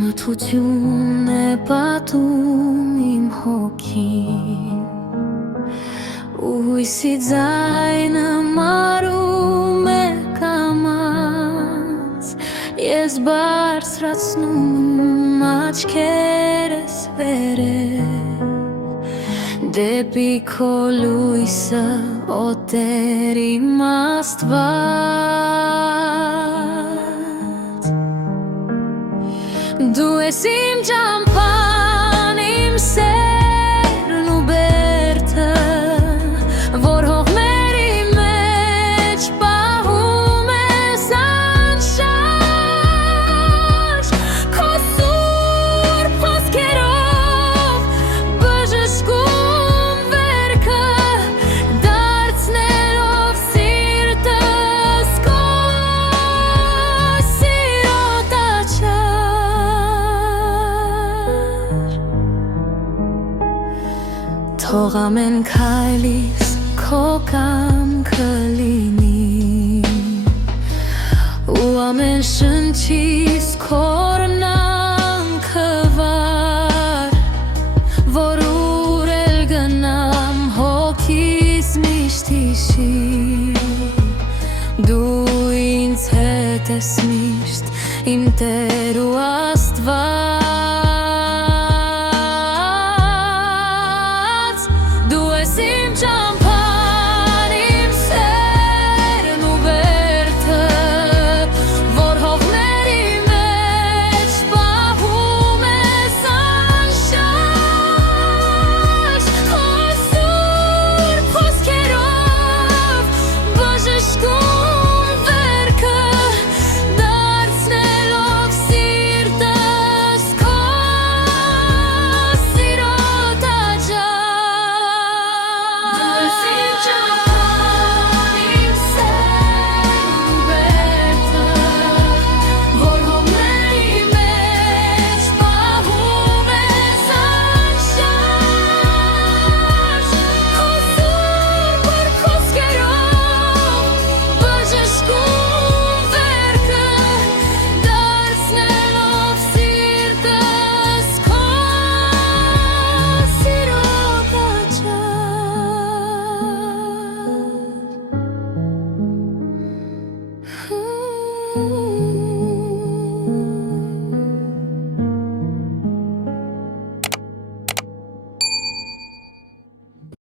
Մթություն է պատում իմ հոգին ու հույսի ձայնը մարում է կամաց Ես բարձրացնում աչքերս վերև Դեպի քո լույսը օտեր իմ Աստված Դու ես իմ ճամփան, իմ սերն ու բերդը Որ հողմերի մեջ պահում ես անշարժ Քո սուրբ խոսքերով բժշկում վերքը Դարձնելով սիրտս քո սիրո տաճար Թող ամեն քայլիս քո կամքը լինի ու ամեն շնչիս քո օրհնանքը վար որ ուր էլ գնամ հոգիս միշտ հիշի Դու ինձ հետ ես միշտ իմ Տեր ու